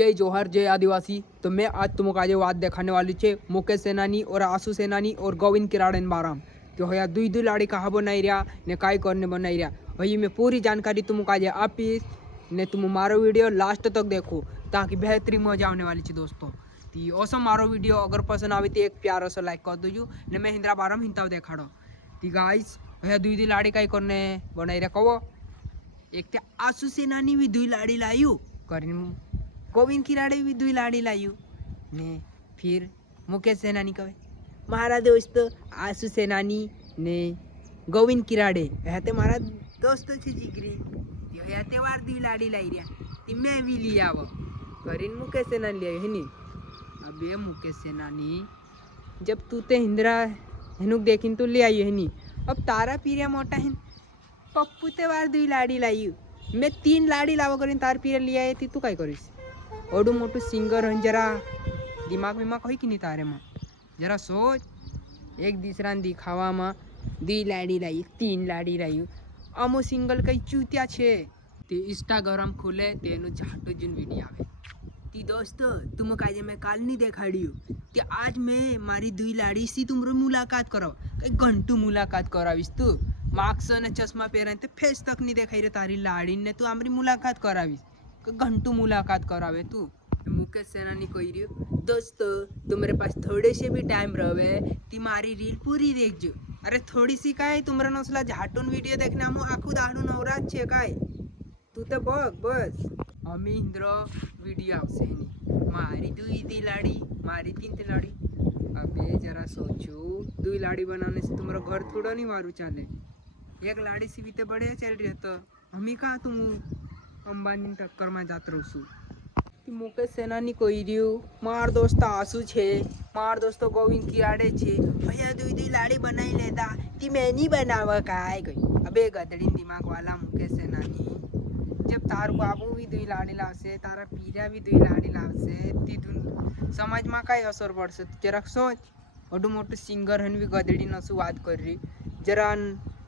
जय जोहर जय आदिवासी। तो मैं आज तुमको आज बात दिखाने वाली छे मुकेश सेनानी और आशु सेनानी और गोविंद किराड़न बाराम। तो हया दुई दुई लाड़ी कहाँ बनाई रहा ने काय करने बनाई रहा वही मैं पूरी जानकारी तुमको आज आपीस ने तुम मारो वीडियो लास्ट तक देखो ताकि बेहतरीन मजा आने वाली है दोस्तों। तो ओसो मारो वीडियो अगर पसंद आवे तो एक प्यार से लाइक कर दो ने मैं हिंद्रा बाराम हिंताव देखाड़ो। तो गाइस हया दुई दुई लाड़ी काय करने बनाई रहा कहो एक आशु सेनानी भी दुई लाड़ी लायू कर गोविंद किराड़े भी दुई लाड़ी लायू ने फिर मुकेश सेनानी कहे मारा दोस्त आशु सेनानी ने गोविंद किराड़े हते मारा दोस्त छे जिगरी हते वार दुई लाड़ी लाई रहा ती मैं भी लिया वो करीन मुकेश सेनानी लिया है नी। अब ये मुकेश सेनानी जब तू ते हिंद्रा हेनुक देखिन तो ले आई है नी। अब तारा पीरिया मोटा है पप्पू ते वार दुई लाड़ी लायू मैं तीन लाड़ी लावा करीन तार पीरिया लिया है तू काय करीस ओडू मोटू सिंगर हन जरा दिमाग में कही कि नहीं तारे में जरा सोच एक दूसरा दिखावा में दी लाड़ी लाई तीन लाड़ी लाई अमो सिंगल कई चूतिया छे ते इंस्टाग्राम खुले तेनु झाटो जुन वीडियो आवे ती दोस्तों तुम काजे मैं काल नहीं देखाड़ी ते आज मैं मारी दुई लाड़ी सी तुमरो मुलाकात कराव कई घंटू मुलाकात कराविस तू मास्क ने चश्मा पहरे ते फेस तक नहीं देखाई रे तारी लाड़ी ने तू हमारी मुलाकात कराविस घंटू मुलाकात करावे तू। मुकेश सेनानी कही रही दोस्तों तुम्हारे पास थोड़े से भी टाइम रहे तुम्हारी रील पूरी देख जो। अरे थोड़ी सी काय तुम्हारा नौसला झाटून वीडियो देखना मु आखू दाड़ू नवराज छे काय तू तो बग बस अमी इंद्र वीडियो आवशे नहीं मारी दुई दी लाड़ी मारी तीन ती लाड़ी। अबे जरा सोचो दुई लाड़ी बनाने से तुम्हारा घर थोड़ा नहीं मारू चाले एक लाड़ी से भी तो बढ़िया चल रही है तो हमी कहाँ तुम अंबानी टक्कर में जात रहूँ। मुकेश सेनानी कही रही मार दोस्त आशु छे मार दोस्त गोविंद किराड़े छे भैया दुई दुई लाड़ी बनाई लेता ती मैं नहीं बनावा काय गई। अबे गदड़ीन दिमाग वाला मुकेश सेनानी जब तार बाबू भी दुई लाड़ी लावसे तारा पीरा भी दुई लाड़ी लावसे ती समाज में काय असर पड़से जरा सोच ओडू मोटू सिंगर हन भी गदड़ी नसु बात कर रही जरा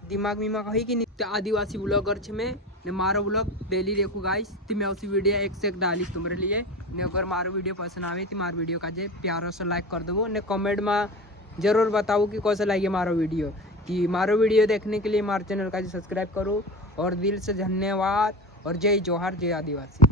दिमाग में कही कि नहीं आदिवासी ब्लॉगर छे मैं ने मारो ब्लॉग डेली देखो गाइस तो मैं उसी वीडियो एक से एक डालीस तुम्हारे लिए ने अगर मारो वीडियो पसंद आवे तो मारो वीडियो का जे प्यार से लाइक कर दो ने कमेंट में जरूर बताओ कि कैसा लगे मारो वीडियो। कि मारो वीडियो देखने के लिए मारो चैनल का सब्सक्राइब करो और दिल से धन्यवाद और जय जोहार जय आदिवासी।